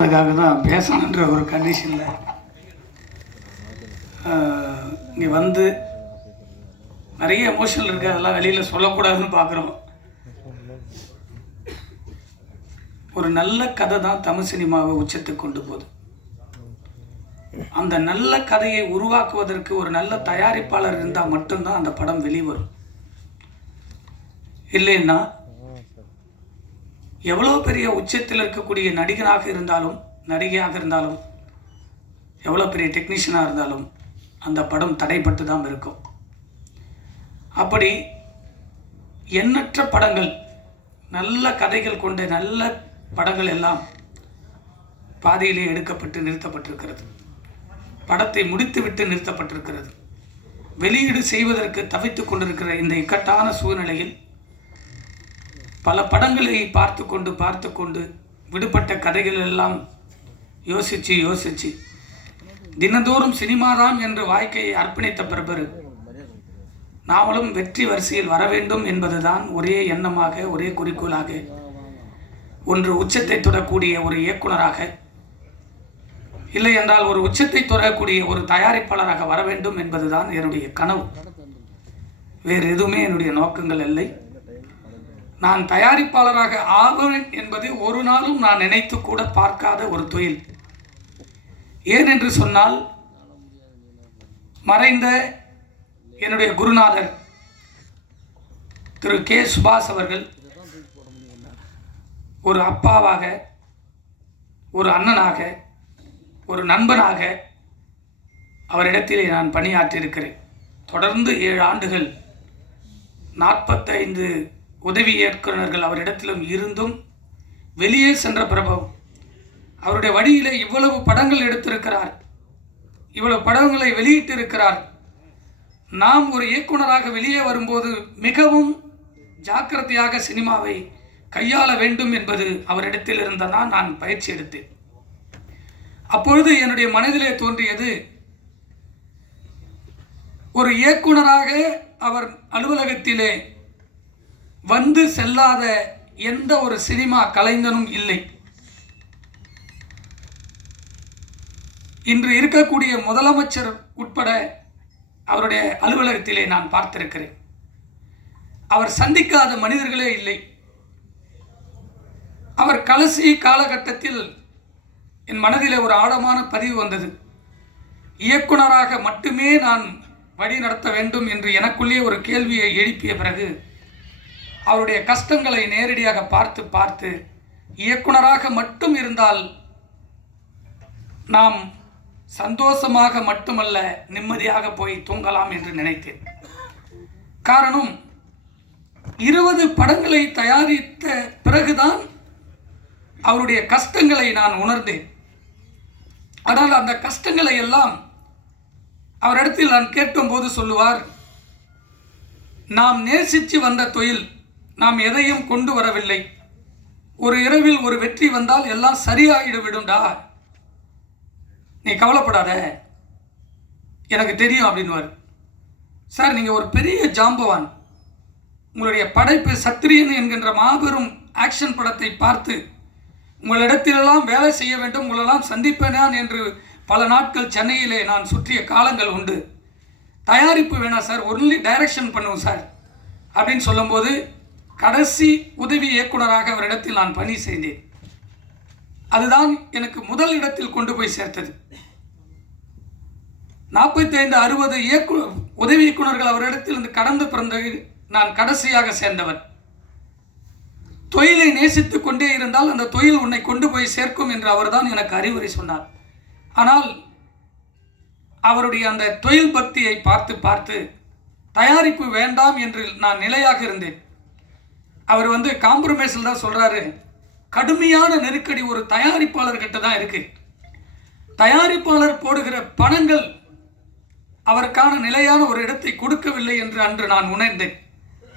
அதுக்காக தான் பேசணுன்ற ஒரு கண்டிஷனில் இங்கே வந்து நிறைய எமோஷனல் இருக்குது, அதெல்லாம் வெளியில் சொல்லக்கூடாதுன்னு பார்க்குறோம். ஒரு நல்ல கதை தான் தமிழ் சினிமாவை உச்சத்துக்கு கொண்டு போகுது. அந்த நல்ல கதையை உருவாக்குவதற்கு ஒரு நல்ல தயாரிப்பாளர் இருந்தால் மட்டும்தான் அந்த படம் வெளிவரும். இல்லைன்னா எவ்வளோ பெரிய உச்சத்தில் இருக்கக்கூடிய நடிகராக இருந்தாலும் நடிகையாக இருந்தாலும் எவ்வளோ பெரிய டெக்னீஷியனாக இருந்தாலும் அந்த படம் தடைப்பட்டு தான் இருக்கும். அப்படி எண்ணற்ற படங்கள், நல்ல கதைகள் கொண்ட நல்ல படங்கள் எல்லாம் பாதியிலே எடுக்கப்பட்டு நிறுத்தப்பட்டிருக்கிறது. படத்தை முடித்துவிட்டு நிறுத்தப்பட்டிருக்கிறது. வெளியீடு செய்வதற்கு தவித்து கொண்டிருக்கிற இந்த இக்கட்டான சூழ்நிலையில் பல படங்களை பார்த்து கொண்டு விடுபட்ட கதைகள் எல்லாம் யோசித்து தினந்தோறும் சினிமாதான் என்று வாழ்க்கையை அர்ப்பணித்த பிறகு நாமளும் வெற்றி வரிசையில் வர வேண்டும் என்பதுதான் ஒரே எண்ணமாக, ஒரே குறிக்கோளாக, ஒன்று உச்சத்தை தொடக்கூடிய ஒரு இயக்குனராக, இல்லை என்றால் ஒரு உச்சத்தை தொடரக்கூடிய ஒரு தயாரிப்பாளராக வர வேண்டும் என்பதுதான் என்னுடைய கனவு. வேறு எதுவுமே என்னுடைய நோக்கங்கள் இல்லை. நான் தயாரிப்பாளராக ஆவேன் என்பது ஒரு நாளும் நான் நினைத்து கூட பார்க்காத ஒரு தொழில். ஏன் என்று சொன்னால், மறைந்த என்னுடைய குருநாதர் திரு கே சுபாஷ் அவர்கள் ஒரு அப்பாவாக, ஒரு அண்ணனாக, ஒரு நண்பனாக அவரிடத்திலே நான் பணியாற்றியிருக்கிறேன். தொடர்ந்து 7 ஆண்டுகள் 45 உதவி இயக்குநர்கள் அவரிடத்திலும் இருந்தும் வெளியே சென்ற பிரபவம். அவருடைய வழியிலே இவ்வளவு படங்கள் எடுத்திருக்கிறார், இவ்வளவு படங்களை வெளியிட்டு இருக்கிறார். நாம் ஒரு இயக்குனராக வெளியே வரும்போது மிகவும் ஜாக்கிரதையாக சினிமாவை கையாள வேண்டும் என்பது அவரிடத்தில் இருந்ததான் நான் பயிற்சி எடுத்தேன். அப்பொழுது என்னுடைய மனதிலே தோன்றியது, ஒரு இயக்குனராக அவர் அலுவலகத்திலே வந்து செல்லாத எந்த ஒரு சினிமா கலைஞனும் இல்லை. இன்று இருக்கக்கூடிய முதலமைச்சர் உட்பட அவருடைய அலுவலகத்திலே நான் பார்த்திருக்கிறேன். அவர் சந்திக்காத மனிதர்களே இல்லை. அவர் கடைசி காலகட்டத்தில் என் மனதிலே ஒரு ஆழமான பதிவு வந்தது. இயக்குனராக மட்டுமே நான் வழி நடத்த வேண்டும் என்று எனக்குள்ளே ஒரு கேள்வியை எழுப்பிய பிறகு அவருடைய கஷ்டங்களை நேரடியாக பார்த்து இயக்குனராக மட்டும் இருந்தால் நாம் சந்தோஷமாக மட்டுமல்ல, நிம்மதியாக போய் தூங்கலாம் என்று நினைத்தேன். காரணம், 20 படங்களை தயாரித்த பிறகுதான் அவருடைய கஷ்டங்களை நான் உணர்ந்தேன். ஆனால் அந்த கஷ்டங்களை எல்லாம் அவரிடத்தில் நான் கேட்கும்போது சொல்லுவார், நாம் நேசித்து வந்த தொழில், நாம் எதையும் கொண்டு வரவில்லை. ஒரு இரவில் ஒரு வெற்றி வந்தால் எல்லாம் சரியாகிடுவிடும்டா, நீ கவலைப்படாத, எனக்கு தெரியும் அப்படின்வார். சார், நீங்கள் ஒரு பெரிய ஜாம்பவான். உங்களுடைய படைப்பு சத்திரியன் என்கின்ற மாபெரும் ஆக்ஷன் படத்தை பார்த்து உங்களிடத்திலெல்லாம் வேலை செய்ய வேண்டும், உங்களெல்லாம் சந்திப்பேனான் என்று பல நாட்கள் சென்னையிலே நான் சுற்றிய காலங்கள் உண்டு. தயாரிப்பு வேணாம் சார், ஒன்லி டைரக்ஷன் பண்ணுவோம் சார் அப்படின்னு சொல்லும்போது கடைசி உதவி இயக்குனராக அவரிடத்தில் நான் பணி செய்தேன். அதுதான் எனக்கு முதல் இடத்தில் கொண்டு போய் சேர்த்தது. 45-60 உதவி இயக்குனர்கள் அவரிடத்தில் இருந்து கடந்து பிறந்த நான் கடைசியாக சேர்ந்தவன். தொழிலை நேசித்து கொண்டே இருந்தால் அந்த தொழில் உன்னை கொண்டு போய் சேர்க்கும் என்று அவர்தான் எனக்கு அறிவுரை சொன்னார். ஆனால் அவருடைய அந்த தொழில் பக்தியை பார்த்து தயாரிப்பு வேண்டாம் என்று நான் நிலையாக இருந்தேன். அவர் காம்ப்ரமைஸில் தான் சொல்கிறாரு, கடுமையான நெருக்கடி ஒரு தயாரிப்பாளர்கிட்ட தான் இருக்கு. தயாரிப்பாளர் போடுகிற பணங்கள் அவருக்கான நிலையான ஒரு இடத்தை கொடுக்கவில்லை என்று அன்று நான் உணர்ந்தேன்.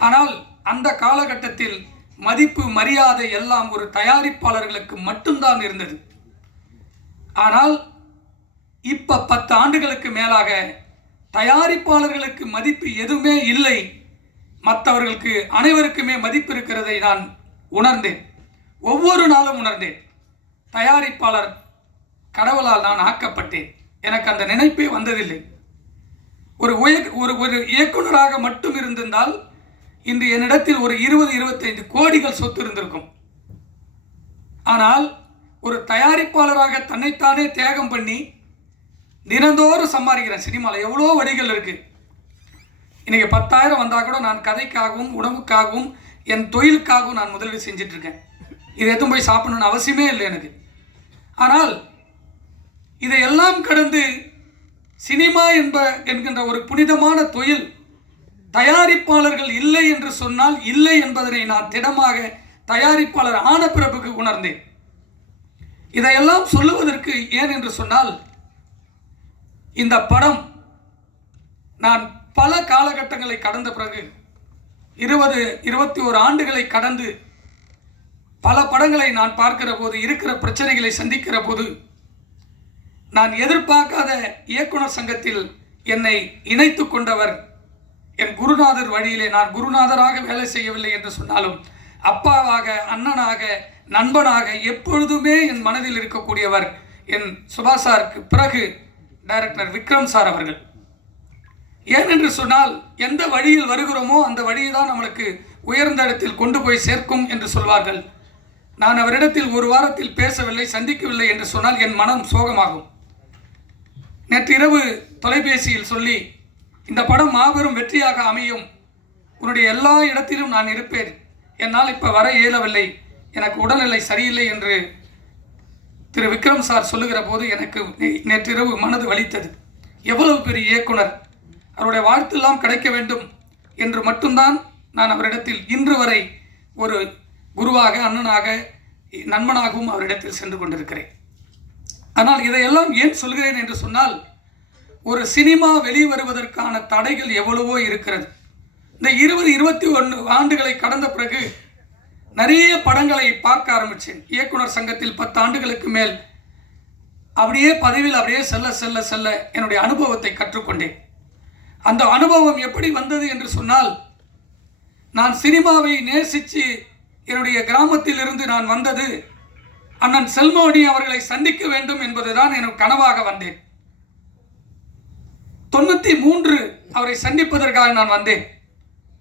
ஆனால் அந்த காலகட்டத்தில் மதிப்பு, மரியாதை எல்லாம் ஒரு தயாரிப்பாளர்களுக்கு மட்டும்தான் இருந்தது. ஆனால் இப்போ 10 ஆண்டுகளுக்கு மேலாக தயாரிப்பாளர்களுக்கு மதிப்பு எதுவுமே இல்லை, மற்றவர்களுக்கு அனைவருக்குமே மதிப்பு இருக்கிறதை நான் உணர்ந்தேன். ஒவ்வொரு நாளும் உணர்ந்தேன். தயாரிப்பாளர் கடவுளால் நான் ஆக்கப்பட்டேன். எனக்கு அந்த நினைப்பே வந்ததில்லை. ஒரு இயக்குனராக மட்டும் இருந்திருந்தால் இன்று என்னிடத்தில் ஒரு 20-25 கோடிகள் சொத்து இருந்திருக்கும். ஆனால் ஒரு தயாரிப்பாளராக தன்னைத்தானே தியாகம் பண்ணி தினந்தோறும் சம்பாதிக்கிறேன். சினிமாவில் எவ்வளோ வழிகள் இருக்கு. இன்னைக்கு 10,000 வந்தால் கூட நான் கதைக்காகவும் உணவுக்காகவும் என் தொழிலுக்காகவும் நான் முதலீடு செஞ்சுட்டு இருக்கேன். இது எதுவும் போய் சாப்பிடணும்னு அவசியமே இல்லை எனக்கு. ஆனால் இதையெல்லாம் கடந்து சினிமா என்கின்ற ஒரு புனிதமான தொழில் தயாரிப்பாளர்கள் இல்லை என்று சொன்னால் இல்லை என்பதனை நான் திடமாக தயாரிப்பாளர் ஆன பிறப்புக்கு உணர்ந்தேன். இதையெல்லாம் சொல்லுவதற்கு ஏன் என்று சொன்னால், இந்த படம் நான் பல காலகட்டங்களை கடந்த பிறகு 20-21 ஆண்டுகளை கடந்து பல படங்களை நான் பார்க்கிற போது, இருக்கிற பிரச்சனைகளை சந்திக்கிற போது, நான் எதிர்பார்க்காத இயக்குனர் சங்கத்தில் என்னை இணைத்து கொண்டவர் என் குருநாதர் வழியிலே. நான் குருநாதராக வேலை செய்யவில்லை என்று சொன்னாலும் அப்பாவாக, அண்ணனாக, நண்பனாக எப்பொழுதுமே என் மனதில் இருக்கக்கூடியவர் என் சுபாஷ் சாருக்கு பிறகு டைரக்டர் விக்ரம் சார் அவர்கள். ஏனென்று சொன்னால், எந்த வழியில் வருகிறோமோ அந்த வழியை தான் நம்மளுக்கு உயர்ந்த இடத்தில் கொண்டு போய் சேர்க்கும் என்று சொல்வார்கள். நான் அவரிடத்தில் ஒரு வாரத்தில் பேசவில்லை, சந்திக்கவில்லை என்று சொன்னால் என் மனம் சோகமாகும். நேற்று இரவு தொலைபேசியில் சொல்லி, இந்த படம் மாபெரும் வெற்றியாக அமையும், உன்னுடைய எல்லா இடத்திலும் நான் இருப்பேன், என்னால் இப்போ வர இயலவில்லை, எனக்கு உடல்நிலை சரியில்லை என்று திரு விக்ரம் சார் சொல்லுகிற போது எனக்கு நேற்றிரவு மனது வலித்தது. எவ்வளவு பெரிய இயக்குனர், அவருடைய வாழ்த்தெல்லாம் கிடைக்க வேண்டும் என்று மட்டும்தான் நான் அவரிடத்தில் இன்று வரை ஒரு குருவாக, அண்ணனாக, நண்பனாகவும் அவரிடத்தில் சென்று கொண்டிருக்கிறேன். ஆனால் இதையெல்லாம் ஏன் சொல்கிறேன் என்று சொன்னால், ஒரு சினிமா வெளிவருவதற்கான தடைகள் எவ்வளவோ இருக்கிறது. இந்த 20-21 ஆண்டுகளை கடந்த பிறகு நிறைய படங்களை பார்க்க ஆரம்பித்தேன். இயக்குனர் சங்கத்தில் 10 ஆண்டுகளுக்கு மேல் அப்படியே பதவியில் அப்படியே செல்ல செல்ல செல்ல என்னுடைய அனுபவத்தை கற்றுக்கொண்டேன். அந்த அனுபவம் எப்படி வந்தது என்று சொன்னால், நான் சினிமாவை நேசித்து என்னுடைய கிராமத்தில் இருந்து நான் வந்தது அண்ணன் செல்வமணி அவர்களை சந்திக்க வேண்டும் என்பதுதான் எனக்கு கனவாக வந்தேன். 93 அவரை சந்திப்பதற்காக நான் வந்தேன்.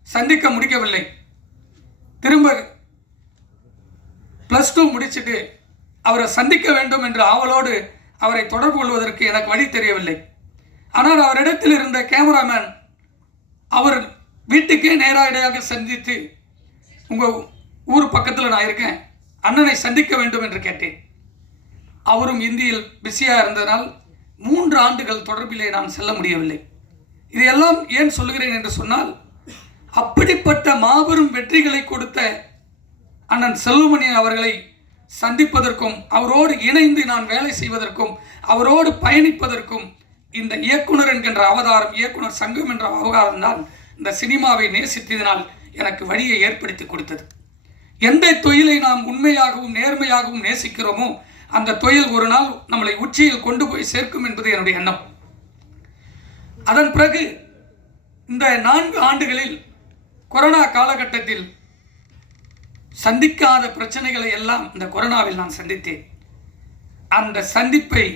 சந்திக்க முடிக்கவில்லை. திரும்ப +2 முடிச்சுட்டு அவரை சந்திக்க வேண்டும் என்ற ஆவலோடு அவரை தொடர்பு கொள்வதற்கு எனக்கு வழி தெரியவில்லை. ஆனால் அவரிடத்தில் இருந்த கேமராமேன் அவர் வீட்டுக்கே நேரடியாக சந்தித்து, உங்கள் ஊர் பக்கத்தில் நான் இருக்கேன், அண்ணனை சந்திக்க வேண்டும் என்று கேட்டேன். அவரும் இந்தியில் பிஸியாக இருந்ததனால் 3 ஆண்டுகள் தொடர்பிலே நான் செல்ல முடியவில்லை. இதையெல்லாம் ஏன் சொல்லுகிறேன் என்று சொன்னால், அப்படிப்பட்ட மாபெரும் வெற்றிகளை கொடுத்த அண்ணன் செல்வமணி அவர்களை சந்திப்பதற்கும், அவரோடு இணைந்து நான் வேலை செய்வதற்கும், அவரோடு பயணிப்பதற்கும் இந்த இயக்குனர் என்கின்ற அவதாரம், இயக்குனர் சங்கம் என்ற அவதாரம் தான் இந்த சினிமாவை நேசித்ததினால் எனக்கு வழியை ஏற்படுத்தி கொடுத்தது. எந்த தொழிலை நாம் உண்மையாகவும் நேர்மையாகவும் நேசிக்கிறோமோ அந்த தொழில் ஒரு நாள் நம்மளை உச்சியில் கொண்டு போய் சேர்க்கும் என்பது என்னுடைய எண்ணம். அதன் பிறகு இந்த 4 ஆண்டுகளில் கொரோனா காலகட்டத்தில் சந்திக்காத பிரச்சனைகளை எல்லாம் இந்த கொரோனாவில் நான் சந்தித்தேன். அந்த சந்திப்பை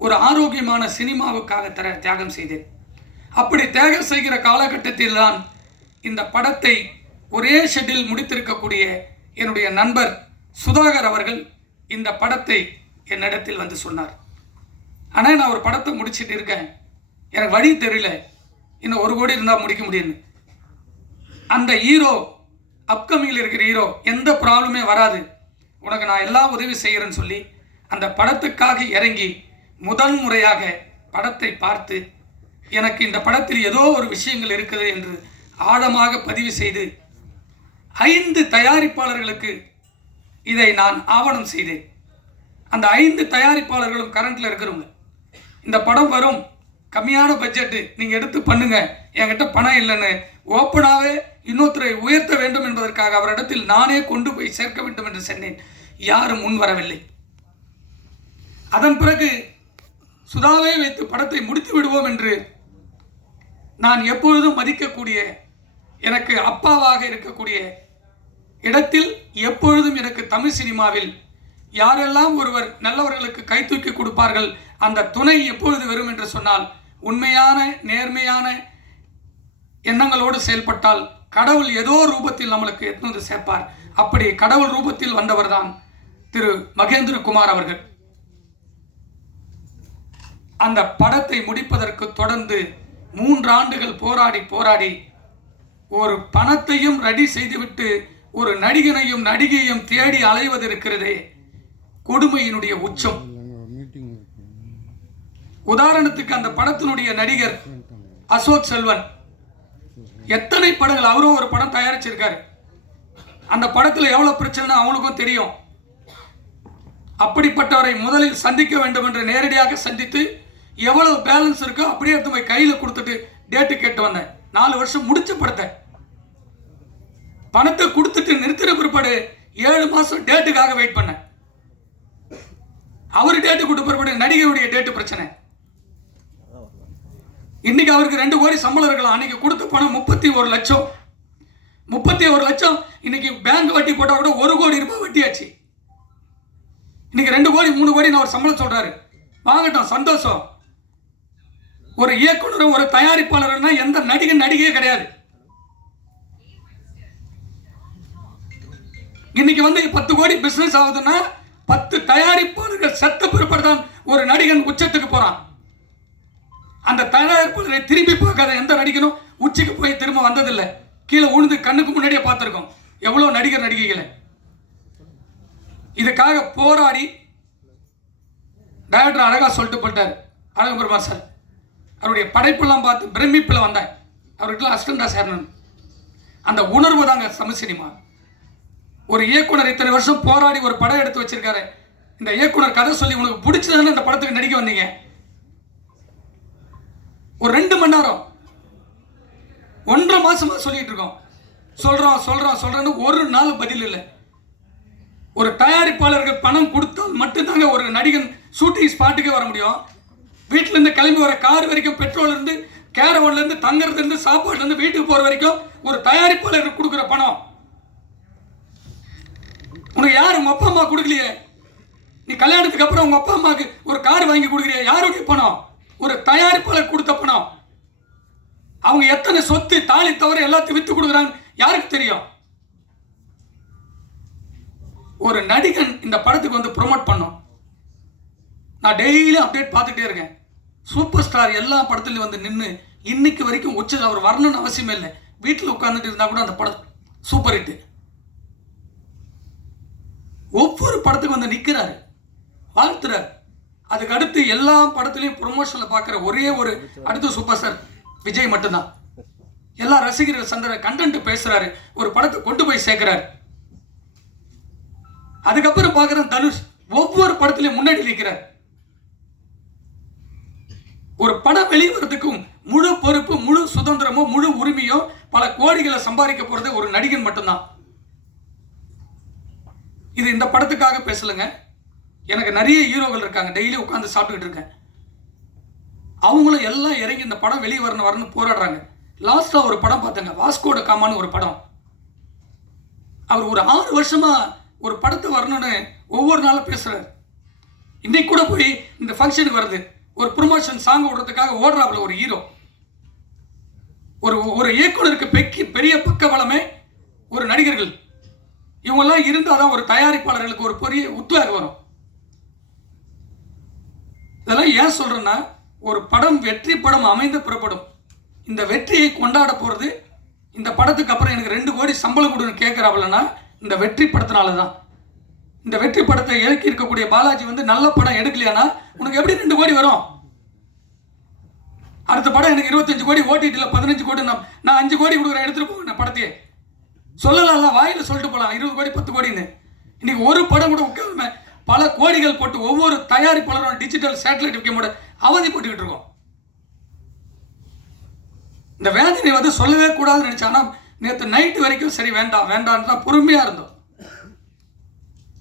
ஒரு ஆரோக்கியமான சினிமாவுக்காக தியாகம் செய்தேன். அப்படி தியாகம் செய்கிற காலகட்டத்தில் தான் இந்த படத்தை ஒரே ஷெட்டில் முடித்திருக்கக்கூடிய என்னுடைய நண்பர் சுதாகர் அவர்கள் இந்த படத்தை என்னிடத்தில் வந்து சொன்னார். ஆனால் நான் ஒரு படத்தை முடிச்சுட்டு இருக்கேன், எனக்கு வழி தெரியல, இன்னும் 1 கோடி இருந்தால் முடிக்க முடியும்னு. அந்த ஹீரோ, அப்கமிங்கில் இருக்கிற ஹீரோ, எந்த ப்ராப்ளமே வராது, உனக்கு நான் எல்லா உதவி செய்கிறேன்னு சொல்லி அந்த படத்துக்காக இறங்கி முதல் முறையாக படத்தை பார்த்து எனக்கு இந்த படத்தில் ஏதோ ஒரு விஷயங்கள் இருக்குது என்று ஆழமாக பதிவு செய்து 5 தயாரிப்பாளர்களுக்கு இதை நான் ஆவணம் செய்தேன். அந்த 5 தயாரிப்பாளர்களும் கரண்ட்டில் இருக்கிறவங்க. இந்த படம் வரும், கம்மியான பட்ஜெட்டு, நீங்கள் எடுத்து பண்ணுங்க, என்கிட்ட பணம் இல்லைன்னு ஓப்பனாகவே இன்னொருத்தரை உயர்த்த வேண்டும் என்பதற்காக அவரிடத்தில் நானே கொண்டு போய் சேர்க்க வேண்டும் என்று சொன்னேன். யாரும் முன் வரவில்லை. அதன் பிறகு சுதாவை வைத்து படத்தை முடித்து விடுவோம் என்று நான் எப்பொழுதும் மதிக்கக்கூடிய, எனக்கு அப்பாவாக இருக்கக்கூடிய இடத்தில் எப்பொழுதும் எனக்கு தமிழ் சினிமாவில் யாரெல்லாம் ஒருவர் நல்லவர்களுக்கு கை தூக்கி கொடுப்பார்கள், அந்த துணை எப்பொழுது வரும் என்று சொன்னால், உண்மையான நேர்மையான எண்ணங்களோடு செயல்பட்டால் கடவுள் ஏதோ ரூபத்தில் நம்மளுக்கு எத்தனை சேர்ப்பார். அப்படி கடவுள் ரூபத்தில் வந்தவர் தான் திரு மகேந்திரகுமார் அவர்கள். அந்த படத்தை முடிப்பதற்கு தொடர்ந்து 3 ஆண்டுகள் போராடி ஒரு பணத்தையும் ரெடி செய்துவிட்டு ஒரு நடிகனையும் நடிகையும் தேடி அலைவது இருக்கிறதே, கொடுமையினுடைய உச்சம். உதாரணத்துக்கு அந்த படத்தினுடைய நடிகர் அசோக் செல்வன் எத்தனை படங்கள், அவரும் ஒரு படம் தயாரிச்சிருக்காரு. அந்த படத்தில் எவ்வளவு பிரச்சனை அவனுக்கும் தெரியும். அப்படிப்பட்டவரை முதலில் சந்திக்க வேண்டும் என்று நேரடியாக சந்தித்து எவ்வளவு பேலன்ஸ் இருக்கோ அப்படியே எடுத்து போய் கையில் கொடுத்துட்டு டேட்டு கேட்டு வந்தேன். 4 வருஷம் முடிச்ச படத்தை பணத்தை கொடுத்துட்டு நிறுத்தின பிற்பாடு 7 மாசம் டேட்டுக்காக வெயிட் பண்ணேன். அவரு டேட்டு கொடுத்த பிற்பாடு நடிகையுடைய டேட்டு பிரச்சனை. இன்னைக்கு அவருக்கு 2 கோடி சம்பளம் இருக்கலாம். அன்னைக்கு கொடுத்த பணம் 31 லட்சம். 31 லட்சம் இன்னைக்கு பேங்க் வட்டி போட்டா கூட 1 கோடி ரூபாய் வட்டியாச்சு. இன்னைக்கு 2 கோடி 3 கோடி அவர் சம்பளம் சொல்றாரு. வாங்கட்டும், சந்தோஷம். ஒரு இயக்குனரும் ஒரு தயாரிப்பாளர்னா எந்த நடிகையே கிடையாது. இன்னைக்கு 10 கோடி பிசினஸ் ஆகுதுன்னா 10 தயாரிப்பாளர்கள் செத்த பிற்பாடுதான் ஒரு நடிகன் உச்சத்துக்கு போறான். அந்த தயாரிப்பாளரை திரும்பி பார்க்காத எந்த நடிகனும் உச்சிக்கு போய் திரும்ப வந்ததில்லை. கீழே உழுந்து கண்ணுக்கு முன்னாடியே பார்த்துருக்கோம் எவ்வளோ நடிகர் நடிகைகளை. இதுக்காக போராடி டைரக்டர் அழகா சொல்லிட்டு போட்டார். அழகபெருமாள் சார் அவருடைய படைப்பெல்லாம் பார்த்து பிரமிப்பில் வந்தேன். அவர்கிட்ட அசிஸ்டண்டா சேரணும். அந்த உணர்வு தாங்க தமிழ் சினிமா. ஒரு இயக்குனர் இத்தனை வருஷம் போராடி ஒரு படம் எடுத்து வச்சிருக்காரு. இந்த இயக்குனர் கதை சொல்லி உங்களுக்கு பிடிச்சதுன்னு இந்த படத்துக்கு நடிக்க வந்தீங்க. ஒரு 2 மணி நேரம் 1.5 மாசமா சொல்லிட்டு இருக்கோம். சொல்றோன்னு ஒரு நாள் பதில் இல்லை. ஒரு தயாரிப்பாளர்கள் பணம் கொடுத்தால் மட்டும்தாங்க ஒரு நடிகன் ஷூட்டிங் ஸ்பாட்டுக்கே வர முடியும். வீட்டில இருந்து கிளம்பி வர கார் வரைக்கும், பெட்ரோல் இருந்து கேரவன்ல இருந்து தங்கறதுல இருந்து சாப்பாடுல இருந்து வீட்டுக்கு போற வரைக்கும் ஒரு தயாரிப்பாளருக்கு கொடுக்குற பணம் உனக்கு யாரு? உங்க அப்பா அம்மா கொடுக்கலையே. நீ கல்யாணத்துக்கு அப்புறம் உங்க அப்பா அம்மாவுக்கு ஒரு கார் வாங்கி கொடுக்குறிய, யாருடைய பணம்? ஒரு தயாரிப்பாளர் கொடுத்த பணம். அவங்க எத்தனை சொத்து தாலி தவிர எல்லாத்தையும் வித்து கொடுக்குறாங்க யாருக்கு தெரியும்? ஒரு நடிகன் இந்த படத்துக்கு ப்ரொமோட் பண்ணும். நான் டெய்லியும் அப்டேட் பார்த்துட்டே இருக்கேன். சூப்பர் ஸ்டார் எல்லா படத்துலையும் நின்று இன்னைக்கு வரைக்கும் உச்சது. அவர் வரணும்னு அவசியமே இல்லை. வீட்டில் உட்கார்ந்துட்டு இருந்தா கூட அந்த படம் சூப்பர் ஹிட். ஒவ்வொரு படத்துக்கு நிற்கிறாரு, வாழ்த்துறாரு. அதுக்கு அடுத்து எல்லா படத்துலையும் ப்ரொமோஷனில் பார்க்குற ஒரே ஒரு அடுத்த சூப்பர் ஸ்டார் விஜய் மட்டும்தான். எல்லா ரசிகர்கள் சந்திர கண்டென்ட் பேசுறாரு, ஒரு படத்தை கொண்டு போய் சேர்க்கிறாரு. அதுக்கப்புறம் பார்க்குற தனுஷ் ஒவ்வொரு படத்திலையும் முன்னாடி நிற்கிறார். ஒரு படம் வெளிவரதுக்கும் முழு பொறுப்பு, முழு சுதந்திரமும், முழு உரிமையும், பல கோடிகளை சம்பாதிக்க போறது ஒரு நடிகன் மட்டும்தான். இது இந்த படத்துக்காக பேசலங்க. எனக்கு நிறைய ஹீரோக்கள் இருக்காங்க, டெய்லி உட்காந்து சாப்பிட்டுக்கிட்டு இருக்கேன். அவங்களும் எல்லாம் இறங்கி இந்த படம் வெளியே வரணும் போராடுறாங்க. லாஸ்டா ஒரு படம் பார்த்தேங்க, வாஸ்கோட காமான்னு ஒரு படம். அவர் ஒரு 6 வருஷமா ஒரு படத்தை வரணும்னு ஒவ்வொரு நாளும் பேசுறாரு. இன்னைக்கு கூட போய் இந்த ஃபங்க்ஷனுக்கு வருது, ஒரு ப்ரொமோஷன் சாங் விடுறதுக்காக ஓடுறாப்புல ஒரு ஹீரோ. ஒரு இயக்குனருக்கு பெரிய பக்க பலமே ஒரு நடிகர்கள். இவங்கெல்லாம் இருந்தாதான் ஒரு தயாரிப்பாளர்களுக்கு ஒரு பெரிய உத்வேகம் வரும். இதெல்லாம் ஏன் சொல்றேன்னா, ஒரு படம் வெற்றி படம் அமைந்து புறப்படும். இந்த வெற்றியை கொண்டாட போறது, இந்த படத்துக்கு அப்புறம் எனக்கு 2 கோடி சம்பளம் கொடுன்னு கேட்கிறாப்புலன்னா இந்த வெற்றி படத்தினால தான். இந்த வெற்றி படத்தை இறக்கி இருக்கக்கூடிய பாலாஜி நல்ல படம் எடுக்கலையானா உனக்கு எப்படி 2 கோடி வரும்? அடுத்த படம் எனக்கு 25 கோடி ஓடிடியில் 15 கோடி, நான் 5 கோடி கொடுக்குறேன், எடுத்துட்டு போவேன் படத்தையே. சொல்லலாம், வாயில சொல்லிட்டு போகலாம் 20 கோடி 10 கோடின்னு. இன்னைக்கு ஒரு படம் கூட உட்கார்ந்து பல கோடிகள் போட்டு ஒவ்வொரு தயாரிப்பாளரும் டிஜிட்டல் சேட்டலைட் விற்க அவதி போட்டுக்கிட்டு இருக்கோம். இந்த வேதனை சொல்லவே கூடாதுன்னு நினைச்சானா நேற்று நைட்டு வரைக்கும் சரி வேண்டாம் தான் பொறுமையா இருந்தோம்.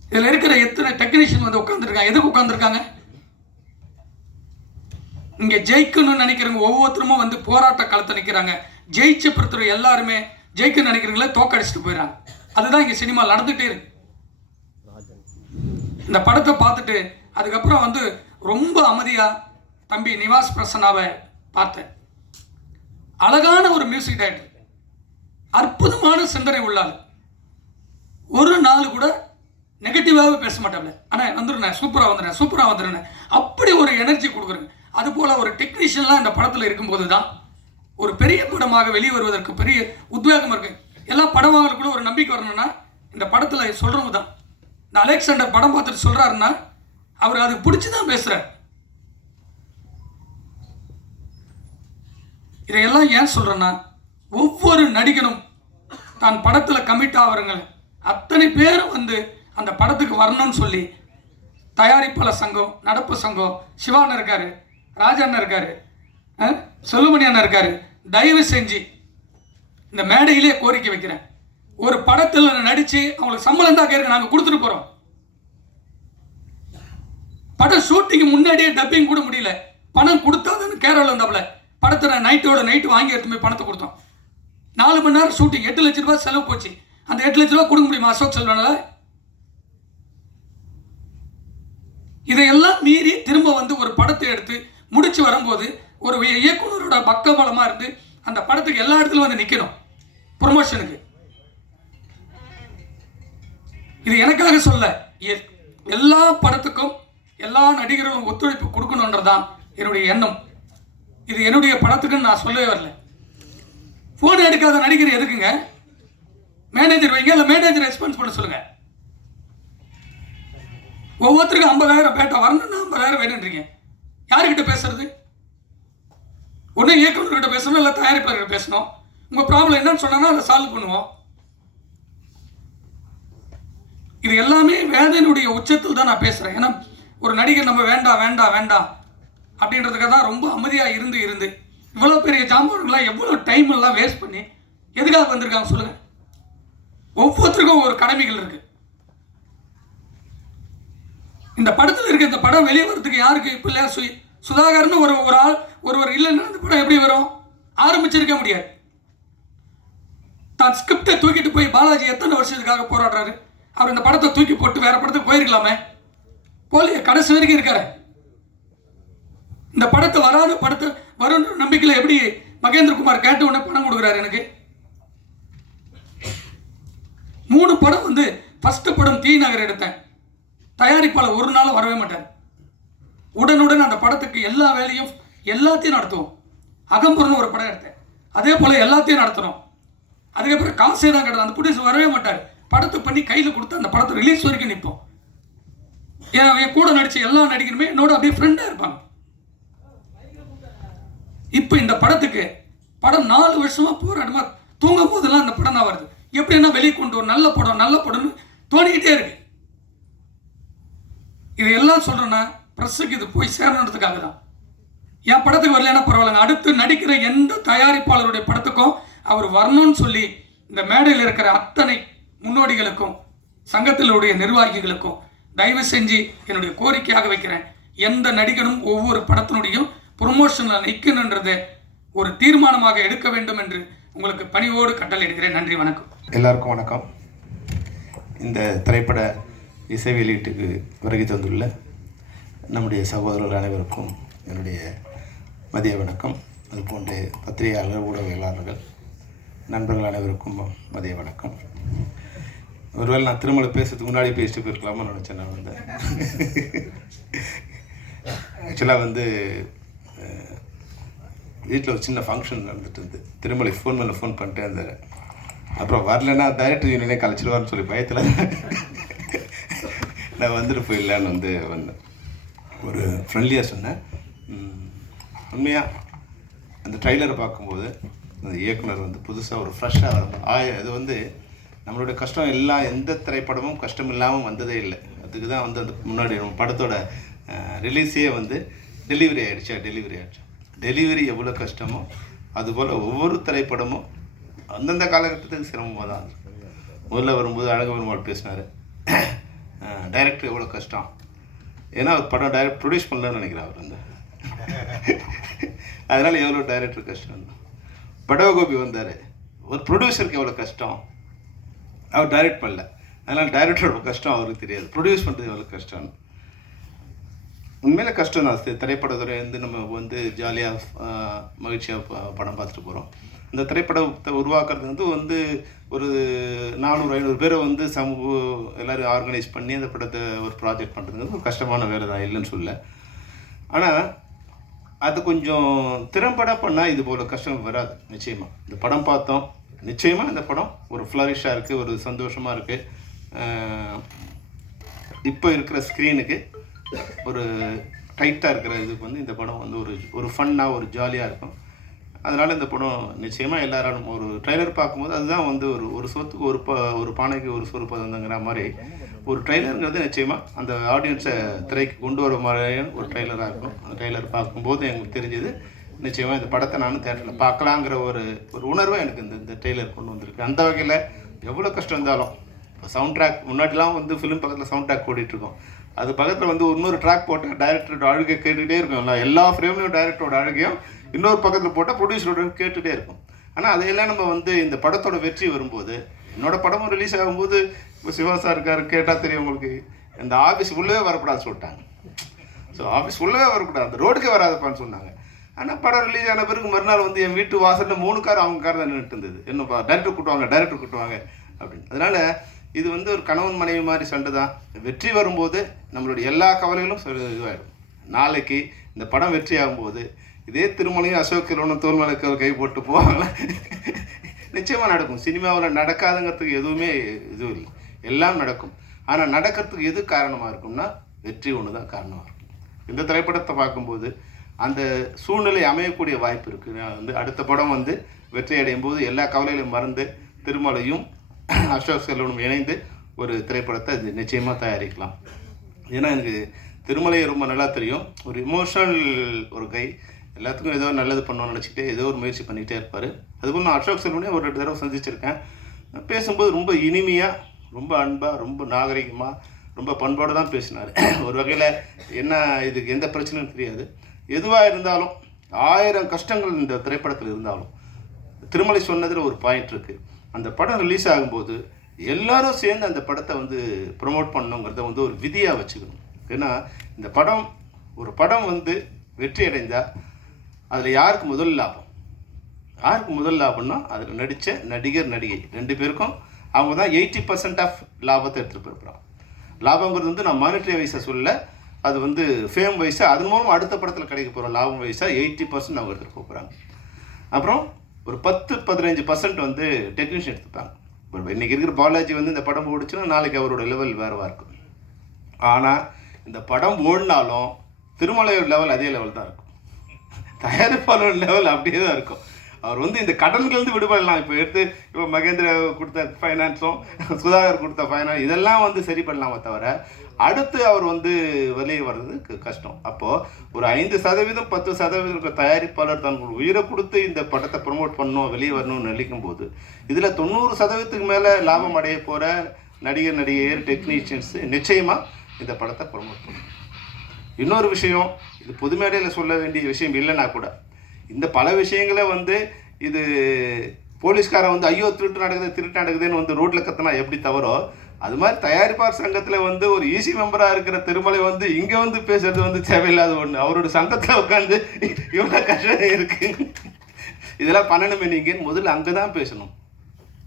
இதுல இருக்கிற எத்தனை டெக்னீஷியன் உட்கார்ந்துருக்காங்க. எதுக்கு உட்கார்ந்துருக்காங்க? இங்கே ஜெயிக்கணும்னு நினைக்கிறவங்க ஒவ்வொருத்தருமே வந்து போராட்ட களத்தை நிற்கிறாங்க. ஜெயிச்ச பொறுத்தவரை எல்லாருமே ஜெயிக்கணும்னு நினைக்கிறவங்களே தோக்கடிச்சிட்டு போயிடறாங்க. அதுதான் இங்கே சினிமா நடந்துகிட்டே இருக்கு. இந்த படத்தை பார்த்துட்டு அதுக்கப்புறம் வந்து ரொம்ப அமைதியாக தம்பி நிவாஸ் பிரசன்னாவை பார்த்தேன். அழகான ஒரு மியூசிக் டைரக்டர், அற்புதமான சிந்தனை உள்ளாள். ஒரு நாள் கூட நெகட்டிவாகவே பேச மாட்டாங்க. ஆனால் வந்துடுறேன், சூப்பராக வந்துடுறேன், அப்படி ஒரு எனர்ஜி கொடுக்குறேங்க. அதுபோல் ஒரு டெக்னீஷியன்லாம் இந்த படத்தில் இருக்கும்போது தான் ஒரு பெரிய படமாக வெளியே வருவதற்கு பெரிய உத்வேகம் இருக்குது. எல்லா படம் வாங்கறதுக்குள்ள ஒரு நம்பிக்கை வரணும்னா இந்த படத்தில் சொல்கிறவங்க தான். இந்த அலெக்சாண்டர் படம் பார்த்துட்டு சொல்கிறாருன்னா அவர் அதுக்கு பிடிச்சி தான் பேசுகிறார். இதையெல்லாம் ஏன் சொல்கிறேன்னா, ஒவ்வொரு நடிகனும் தான் படத்தில் கமிட் ஆகிறவங்க அத்தனை பேரும் வந்து அந்த படத்துக்கு வரணும்னு சொல்லி தயாரிப்பாளர் சங்கம், நடப்பு சங்கம், சிவாண்ணன் இருக்கார், ராஜண்ணன் இருக்கார், செல்லுமணி அண்ணன் இருக்கார், தயவு செஞ்சு இந்த மேடையிலே கோரிக்கை வைக்கிறேன். ஒரு படத்தில் நடித்து அவங்களுக்கு சம்பளம் தான் கேட்க நாங்கள் கொடுத்துட்டு போகிறோம். படம் ஷூட்டிங்கு முன்னாடியே டப்பிங் கூட முடியல, பணம் கொடுத்தாதுன்னு கேரளாவில் இருந்தாப்புல. படத்தை நைட்டோட நைட்டு வாங்கி எடுத்து போய் பணத்தை கொடுத்தோம். 4 மணி நேரம் ஷூட்டிங், 8 லட்ச ரூபாய் செலவு போச்சு. அந்த 8 லட்ச ரூபா கொடுக்க முடியுமா அசோக் செல்வனால? இதையெல்லாம் மீறி திரும்ப வந்து ஒரு படத்தை எடுத்து முடிச்சு வரும்போது ஒரு இயக்குனரோட பக்கபலமாக இருந்து அந்த படத்துக்கு எல்லா இடத்துலையும் வந்து நிற்கணும் ப்ரொமோஷனுக்கு. இது எனக்காக சொல்ல, எல்லா படத்துக்கும் எல்லா நடிகர்களும் ஒத்துழைப்பு கொடுக்கணுன்றதான் என்னுடைய எண்ணம். இது என்னுடைய படத்துக்குன்னு நான் சொல்லவே வரல. ஃபோன் எடுக்காத நடிகர் எதுக்குங்க? மேனேஜர் வைங்க, இல்லை மேனேஜர் ரெஸ்பான்ஸ் பண்ண சொல்லுங்க. ஒவ்வொருத்தருக்கும் 50,000 பேட்டா வரணும்னா 50,000 வேணுன்றீங்க. யாருக்கிட்ட பேசுறது? ஒன்றும் இயக்குநர்கிட்ட பேசணும், இல்லை தயாரிப்பாளர்கிட்ட பேசணும். உங்கள் ப்ராப்ளம் என்னன்னு சொன்னா அதை சால்வ் பண்ணுவோம். இது எல்லாமே வேதனையுடைய உச்சத்தில் தான் நான் பேசுகிறேன். ஏன்னா ஒரு நடிகர் நம்ம வேண்டாம் வேண்டாம் வேண்டாம் அப்படின்றதுக்காக தான் ரொம்ப அமைதியாக இருந்து இவ்வளோ பெரிய ஜாம்பவன்களாம் எவ்வளோ டைம் எல்லாம் வேஸ்ட் பண்ணி எதுக்காக வந்திருக்காங்க சொல்லுங்கள். ஒவ்வொருத்தருக்கும் ஒரு கடமைகள் இருக்குது. இந்த படத்தில் இருக்க இந்த படம் வெளியே வரதுக்கு யாருக்கு இப்போ இல்லையா? சுதாகர்னு ஒரு ஆள் ஒருவர் இல்லைன்னா இந்த படம் எப்படி வரும்? ஆரம்பிச்சிருக்க முடியாது. தான் ஸ்கிரிப்டை தூக்கிட்டு போய் பாலாஜி எத்தனை வருஷத்துக்காக போராடுறாரு. அவர் இந்த படத்தை தூக்கி போட்டு வேற படத்துக்கு போயிருக்கலாமே, போலிய கடைசி வரைக்கும் இருக்காரு. இந்த படத்தை படத்தை வரும் நம்பிக்கையில் எப்படி மகேந்திரகுமார் கேட்ட உடனே பணம் கொடுக்குறாரு எனக்கு. 3 படம் வந்து ஃபர்ஸ்ட் படம் தீ நகர் எடுத்தேன். தயாரிப்பாளர் ஒரு நாள் வரவே மாட்டார். உடனுடன் அந்த படத்துக்கு எல்லா வேலையும் எல்லாத்தையும் நடத்துவோம். அகம்புறன்னு ஒரு படம் எடுத்தேன், அதே போல் எல்லாத்தையும் நடத்தணும். அதுக்கப்புறம் காசே தான் கிடையாது. அந்த ப்ரொடியூசர் வரவே மாட்டார். படத்தை பண்ணி கையில் கொடுத்து அந்த படத்தை ரிலீஸ் வரைக்கும் நிற்போம். என் கூட நடித்த எல்லா நடிகருமே என்னோட அப்படியே ஃப்ரெண்டாக இருப்பாங்க. இப்போ இந்த படத்துக்கு படம் 4 வருஷமா போராட்டமா தூங்கும் போதெல்லாம் அந்த படம் தான் வருது. எப்படின்னா வெளியே கொண்டு ஒரு நல்ல படம்னு தோணிக்கிட்டே இருக்கு. இது எல்லாம் சொல்றேன்னா பிரஸுக்கு இது போய் சேரணுன்றதுக்காக தான். என் படத்துக்கு வரலன்னா பரவாயில்லைங்க, அடுத்து நடிக்கிற எந்த தயாரிப்பாளருடைய படத்துக்கும் அவர் வரணும்னு சொல்லி இந்த மேடையில் இருக்கிற அத்தனை முன்னோடிகளுக்கும் சங்கத்தினுடைய நிர்வாகிகளுக்கும் தயவு செஞ்சு என்னுடைய கோரிக்கையாக வைக்கிறேன். எந்த நடிகனும் ஒவ்வொரு படத்தினுடையும் ப்ரொமோஷனில் நிற்கணுன்றதை ஒரு தீர்மானமாக எடுக்க வேண்டும் என்று உங்களுக்கு பணிவோடு கட்டளையிடுகிறேன். நன்றி, வணக்கம். எல்லாருக்கும் வணக்கம். இந்த திரைப்பட இசை வெளியீட்டுக்கு வருகை தந்துள்ள நம்முடைய சகோதரர்கள் அனைவருக்கும் என்னுடைய மதிய வணக்கம். அதுபோன்று பத்திரிகையாளர்கள், ஊடகவியலாளர்கள், நண்பர்கள் அனைவருக்கும் மதிய வணக்கம். ஒருவேளை நான் திருமலை பேசுறதுக்கு முன்னாடி பேசிட்டு போயிருக்கலாமா நினச்சேன். நான் வந்து ஆக்சுவலாக வீட்டில் ஒரு சின்ன ஃபங்க்ஷன் நடந்துட்டு இருந்து திருமலை ஃபோன் பண்ணிட்டே இருந்தார். அப்புறம் வரலன்னா டைரக்டர் யூனியனே கலைச்சிடுவார்னு சொல்லி பயத்தில் நான் வந்துட்டு போயிடலான்னு வந்தேன். ஒரு ஃப்ரெண்ட்லியாக சொன்னேன். உண்மையாக அந்த ட்ரைலரை பார்க்கும்போது அந்த இயக்குனர் புதுசாக ஒரு ஃப்ரெஷ்ஷாக வரும். இது நம்மளுடைய கஷ்டம் எந்த திரைப்படமும் கஷ்டம் இல்லாமல் வந்ததே இல்லை. அதுக்கு தான் அந்த முன்னாடி நம்ம படத்தோட ரிலீஸே டெலிவரி ஆகிடுச்சு. டெலிவரி எவ்வளோ கஷ்டமோ அதுபோல் ஒவ்வொரு திரைப்படமும் அந்தந்த காலகட்டத்துக்கு சிரமமாக தான். முதல்ல வரும்போது அழகபெருமாள் பேசினார், டைரக்டர் எவ்வளோ கஷ்டம். ஏன்னா படம் டைரக்ட் ப்ரொடியூஸ் பண்ணலன்னு நினைக்கிறேன். அவர் அதனால் எவ்வளோ டைரக்டர் கஷ்டம். படகோபி வந்தார், ஒரு ப்ரொடியூசருக்கு எவ்வளோ கஷ்டம். அவர் டைரக்ட் பண்ணல, அதனால் டைரக்டரோட கஷ்டம் அவருக்கு தெரியாது. ப்ரொடியூஸ் பண்ணுறது எவ்வளோ கஷ்டம். உண்மையில கஷ்டம் தான். திரைப்படத்துறை வந்து நம்ம வந்து ஜாலியாக மகிழ்ச்சியாக படம் பார்த்துட்டு போகிறோம். இந்த திரைப்படத்தை உருவாக்குறது வந்து ஒரு 400-500 பேரை வந்து எல்லோரும் ஆர்கனைஸ் பண்ணி அந்த படத்தை ஒரு ப்ராஜெக்ட் பண்ணுறது ஒரு கஷ்டமான வேலை தான், இல்லைன்னு சொல்ல. ஆனால் அது கொஞ்சம் திறம்பட பண்ணால் இது போல் கஷ்டம் வராது. நிச்சயமாக இந்த படம் பார்த்தோம், நிச்சயமாக இந்த படம் ஒரு ஃப்ளரிஷாக இருக்குது, ஒரு சந்தோஷமாக இருக்குது. இப்போ இருக்கிற ஸ்க்ரீனுக்கு ஒரு டைட்டாக இருக்கிற இதுக்கு வந்து இந்த படம் வந்து ஒரு ஃபன்னாக ஒரு ஜாலியாக இருக்கும். அதனால் இந்த படம் நிச்சயமாக எல்லாராலும் ஒரு ட்ரெய்லர் பார்க்கும்போது அதுதான் வந்து ஒரு சொத்துக்கு ஒரு பானைக்கு ஒரு சோறு பதங்கிற மாதிரி ஒரு ட்ரெய்லருங்கிறது நிச்சயமாக அந்த ஆடியன்ஸை திரைக்கு கொண்டு வர மாதிரியான ஒரு ட்ரெய்லராக இருக்கும். அந்த ட்ரெய்லர் பார்க்கும்போது எங்களுக்கு தெரிஞ்சது நிச்சயமாக இந்த படத்தை நானும் தேட்டரில் பார்க்கலாங்கிற ஒரு உணர்வை எனக்கு இந்த ட்ரெய்லர் கொண்டு வந்திருக்கு. அந்த வகையில் எவ்வளோ கஷ்டம் இருந்தாலும் இப்போ சவுண்ட் ட்ராக் முன்னாடிலாம் வந்து ஃபிலிம் பக்கத்தில் சவுண்ட் ட்ராக் ஓடிட்டுருக்கோம். அது பக்கத்தில் வந்து இன்னொரு ட்ராக் போட்டால் டைரக்டரோட அழுகை கேட்டுகிட்டே இருக்கும். எல்லா ஃப்ரேம்லையும் டைரக்டரோட அழுகையும் இன்னொரு பக்கத்தில் போட்டால் ப்ரொடியூசரோட கேட்டுகிட்டே இருக்கும். ஆனால் அதையெல்லாம் நம்ம வந்து இந்த படத்தோட வெற்றி வரும்போது, என்னோடய படமும் ரிலீஸ் ஆகும்போது இப்போ சிவா சார் இருக்கார், கேட்டால் தெரியும் உங்களுக்கு, இந்த ஆஃபீஸ் உள்ளவே வரக்கூடாது சொல்லிட்டாங்க. ஸோ ஆஃபீஸ் உள்ளவே வரக்கூடாது, அந்த ரோடுக்கே வராதுப்பான்னு சொன்னாங்க. ஆனால் படம் ரிலீஸ் ஆன பிறகு மறுநாள் வந்து என் வீட்டு வாசலில் 3 கார் அவங்க கார் தான் நின்றுட்டு இருந்தது. என்னப்பா டைரக்டர் கூட்டுவாங்க அப்படின்னு. அதனால் இது வந்து ஒரு கணவன் மனைவி மாதிரி சண்டை தான். வெற்றி வரும்போது நம்மளுடைய எல்லா கவலைகளும் இதுவாகிடும். நாளைக்கு இந்த படம் வெற்றி ஆகும்போது இதே திருமலையும் அசோக் செல்வனும் தோல்மலை கை போட்டு போவாங்களா? நிச்சயமாக நடக்கும். சினிமாவில் நடக்காதுங்கிறதுக்கு எதுவுமே இதுவும் இல்லை, எல்லாம் நடக்கும். ஆனால் நடக்கிறதுக்கு எது காரணமாக இருக்கும்னா வெற்றி ஒன்று தான் காரணமாக இருக்கும். இந்த திரைப்படத்தை பார்க்கும்போது அந்த சூழ்நிலை அமையக்கூடிய வாய்ப்பு இருக்குது. வந்து அடுத்த படம் வந்து வெற்றி அடையும் போது எல்லா கவலைகளையும் மறந்து திருமலையும் அசோக் செல்வனும் இணைந்து ஒரு திரைப்படத்தை அது நிச்சயமாக தயாரிக்கலாம். ஏன்னா எனக்கு திருமலையை ரொம்ப நல்லா தெரியும். ஒரு இமோஷனல் ஒரு கை, எல்லாத்துக்கும் ஏதோ நல்லது பண்ணணும்னு நினச்சிக்கிட்டே ஏதோ ஒரு முயற்சி பண்ணிகிட்டே இருப்பார். அதுபோல் நான் அசோக் செல்வனே ஒரு 2 தடவை சந்திச்சிருக்கேன். பேசும்போது ரொம்ப இனிமையாக, ரொம்ப அன்பாக, ரொம்ப நாகரிகமாக, ரொம்ப பண்பாடு தான் பேசினார். ஒரு வகையில் என்ன இதுக்கு எந்த பிரச்சனையும் தெரியாது. எதுவாக இருந்தாலும் 1000 கஷ்டங்கள் இந்த திரைப்படத்தில் இருந்தாலும் திருமலை சொன்னதில் ஒரு பாயிண்ட் இருக்குது. அந்த படம் ரிலீஸ் ஆகும்போது எல்லாரும் சேர்ந்து அந்த படத்தை வந்து ப்ரொமோட் பண்ணணுங்கிறத வந்து ஒரு விதியாக வச்சுக்கணும். ஏன்னா இந்த ஒரு படம் வந்து வெற்றி அடைந்தால் அதில் யாருக்கு முதல் லாபம்னா அதில் நடித்த நடிகர் நடிகை 2 பேருக்கும் அவங்க தான் 80% ஆஃப் லாபத்தை எடுத்துகிட்டு போயிருக்கிறாங்க. லாபங்கிறது வந்து நான் மானிட்டரி வைஸாக சொல்ல, அது வந்து ஃபேம் வைஸாக அதன் மூலம் அடுத்த படத்தில் கிடைக்க போகிற லாபம் வைஸாக 80% அவங்க எடுத்துகிட்டு போகிறாங்க. அப்புறம் ஒரு 10-15% வந்து டெக்னீஷியன் எடுத்துப்பாங்க. இப்போ இன்றைக்கி இருக்கிற பாலாஜி வந்து இந்த படம் ஓடிச்சுன்னா நாளைக்கு அவரோட லெவல் வேறுவாக இருக்கும். ஆனால் இந்த படம் ஓடினாலும் திருமலையோட லெவல் அதே லெவல் தான் இருக்கும், தயாரிப்பாளர் லெவல் அப்படியே தான் இருக்கும். அவர் வந்து இந்த கடன்கள்ந்து விடுபடலாம். இப்போ மகேந்திர கொடுத்த ஃபைனான்ஸும் சுதாகர் கொடுத்த ஃபைனான்ஸ் இதெல்லாம் வந்து சரி பண்ணலாமே தவிர அடுத்து அவர் வந்து வெளியே வர்றதுக்கு கஷ்டம். அப்போது ஒரு 5% 10% தயாரிப்பாளர் தன் உயிரை கொடுத்து இந்த படத்தை ப்ரொமோட் பண்ணணும், வெளியே வரணும்னு நினைக்கும் போது இதில் 90% மேலே லாபம் அடைய போகிற நடிகர் டெக்னீஷியன்ஸ் நிச்சயமாக இந்த படத்தை ப்ரொமோட் பண்ணணும். இன்னொரு விஷயம், இது பொது மேடையில் சொல்ல வேண்டிய விஷயம் இல்லைன்னா கூட இந்த பல விஷயங்களை வந்து இது போலீஸ்காரன் வந்து ஐயோ திருட்டு நடக்குதுன்னு வந்து ரோட்டில் கத்தினா எப்படி தவறோ அது மாதிரி தயாரிப்பாளர் சங்கத்தில் வந்து ஒரு ஈசி மெம்பராக இருக்கிற திருமலை வந்து இங்கே வந்து பேசுறது வந்து தேவையில்லாத ஒன்று. அவரோட சங்கத்தில் உட்காந்து இவ்வளோ கஷ்டம் இருக்குது, இதெல்லாம் பண்ணணுமே நீங்கன்னு முதல்ல அங்கே தான் பேசணும்.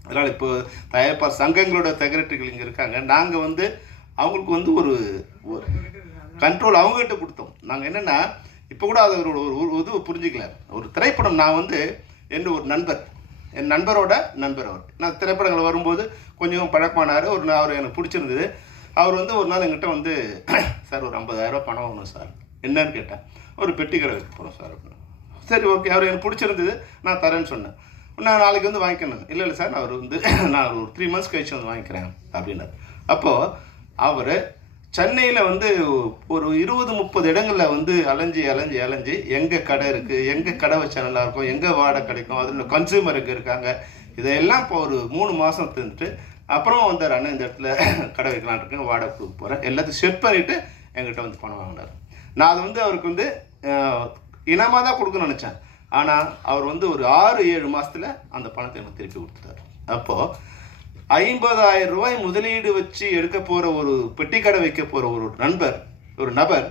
அதனால் இப்போ தயாரிப்பாளர் சங்கங்களோட செக்ரட்டரிகள் இங்கே இருக்காங்க. நாங்கள் வந்து அவங்களுக்கு வந்து ஒரு கண்ட்ரோல் அவங்ககிட்ட கொடுத்தோம். நாங்கள் என்னென்னா இப்போ கூட அதை ஒரு இது புரிஞ்சிக்கல. ஒரு திரைப்படம் நான் வந்து என் நண்பரோட நண்பர் அவர். நான் திரைப்படங்கள் வரும்போது கொஞ்சம் பழக்கமானார். அவர் எனக்கு பிடிச்சிருந்தது. அவர் வந்து ஒரு நாள் என்கிட்ட வந்து சார் ஒரு 50,000 பணம் வேணும் சார். என்னன்னு கேட்டேன். ஒரு பெட்டி கடை வைக்க போகிறோம் சார் அப்படின்னு. சரி ஓகே, அவர் எனக்கு பிடிச்சிருந்தது, நான் தரேன்னு சொன்னேன். நான் நாளைக்கு வந்து வாங்கிக்கணும். இல்லை சார் நான் ஒரு 3 months கழிச்சு வந்து வாங்கிக்கிறேன் அப்படின்னாரு. அப்போது அவர் சென்னையில் வந்து ஒரு 20-30 இடங்களில் வந்து அலைஞ்சி எங்கே கடை இருக்குது, எங்கே கடை வச்சா நல்லாயிருக்கும், எங்கே வாடகை கிடைக்கும், அதில் கன்சியூமர் எங்கே இருக்காங்க, இதையெல்லாம் இப்போ ஒரு 3 மாதம் தின்னுட்டு அப்புறம் வந்தார். அண்ணன் இந்த இடத்துல கடை வைக்கலான் இருக்கேன், வாடகை கொடுக்க போகிறேன், எல்லாத்தையும் செட் பண்ணிவிட்டு என்கிட்ட வந்து பணம் வாங்கினார். நான் அது வந்து அவருக்கு வந்து இனமாக தான் கொடுக்கணும்னு நினச்சேன். ஆனால் அவர் வந்து ஒரு 6-7 மாதத்தில் அந்த பணத்தை எனக்கு திருப்பி கொடுத்துட்டார். அப்போது 50,000 ரூபாய் முதலீடு வச்சு எடுக்க போகிற ஒரு பெட்டி கடை வைக்க போகிற ஒரு நபர்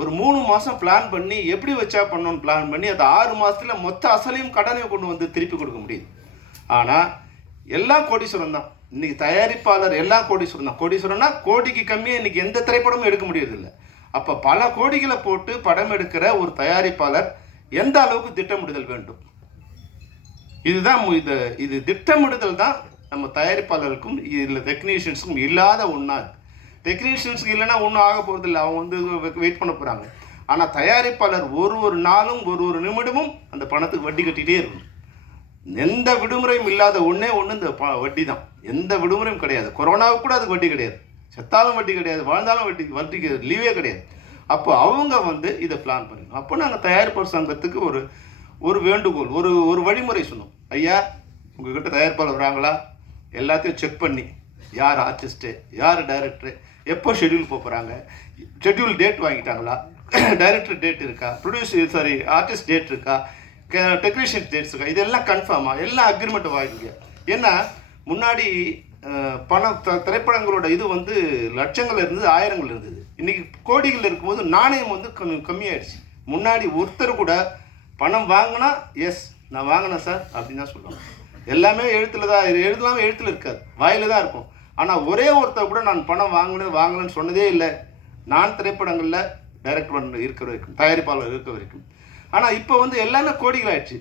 ஒரு 3 மாதம் பிளான் பண்ணி எப்படி வச்சா பண்ணணும்னு பிளான் பண்ணி அது 6 மாதத்தில் மொத்த அசலையும் கடனையும் கொண்டு வந்து திருப்பி கொடுக்க முடியுது. ஆனால் எல்லாம் கோடீஸ்வரன் தான். இன்றைக்கி தயாரிப்பாளர் எல்லாம் கோடீஸ்வரன் தான். கோடீஸ்வரன்னா கோடிக்கு கம்மியாக இன்றைக்கி எந்த திரைப்படமும் எடுக்க முடியறதில்லை. அப்போ பல கோடிகளை போட்டு படம் எடுக்கிற ஒரு தயாரிப்பாளர் எந்த அளவுக்கு திட்டமிடுதல் வேண்டும்? இதுதான் இது திட்டமிடுதல் தான் நம்ம தயாரிப்பாளருக்கும் இதில் டெக்னீஷியன்ஸுக்கும் இல்லாத ஒன்றா இருக்குது. டெக்னீஷியன்ஸுக்கு இல்லைன்னா ஒன்றும் ஆக போகிறதில்ல, அவங்க வந்து வெயிட் பண்ண போகிறாங்க. ஆனால் தயாரிப்பாளர் ஒரு நாளும் ஒரு நிமிடமும் அந்த பணத்துக்கு வட்டி கட்டிகிட்டே இருக்கணும். எந்த விடுமுறையும் இல்லாத ஒன்றே இந்த வட்டி தான். எந்த விடுமுறையும் கிடையாது. கொரோனாவுக்கு கூட அதுக்கு வட்டி கிடையாது. செத்தாலும் வட்டி கிடையாது, வாழ்ந்தாலும் வட்டிக்கு லீவே கிடையாது. அப்போ அவங்க வந்து இதை பிளான் பண்ணணும். அப்போ நாங்கள் தயாரிப்பாளர் சங்கத்துக்கு ஒரு வேண்டுகோள், ஒரு வழிமுறை சொன்னோம். ஐயா, உங்ககிட்ட தயாரிப்பாளர் வராங்களா, எல்லாத்தையும் செக் பண்ணி யார் ஆர்டிஸ்ட்டு, யார் டைரக்டரு, எப்போ ஷெட்யூல் போகிறாங்க, ஷெட்யூல் டேட் வாங்கிட்டாங்களா, டைரக்டர் டேட் இருக்கா, ஆர்டிஸ்ட் டேட் இருக்கா, டெக்னீஷியன் டேட்ஸ் இருக்கா, இதெல்லாம் கன்ஃபார்மாக எல்லாம் அக்ரிமெண்ட்டை வாங்கிங்க. ஏன்னா முன்னாடி திரைப்படங்களோட இது வந்து லட்சங்கள் இருந்தது, ஆயிரங்கள் இருந்தது. இன்றைக்கி கோடிகள் இருக்கும்போது நாணயம் வந்து கம்மியாயிடுச்சு. முன்னாடி ஒருத்தர் கூட பணம் வாங்கினா எஸ் நான் வாங்கினேன் சார் அப்படின்னு தான் சொல்லுவாங்க. எல்லாமே எழுத்தில் தான், எழுதலாமல் எழுத்தில் இருக்காது, வாயில் தான் இருக்கும். ஆனால் ஒரே ஒருத்தர் கூட நான் பணம் வாங்கலன்னு சொன்னதே இல்லை. நான் திரைப்படங்களில் டைரக்டர் இருக்கிற வரைக்கும், தயாரிப்பாளர் இருக்க வரைக்கும். ஆனால் இப்போ வந்து எல்லாமே கோடிகள் ஆயிடுச்சு.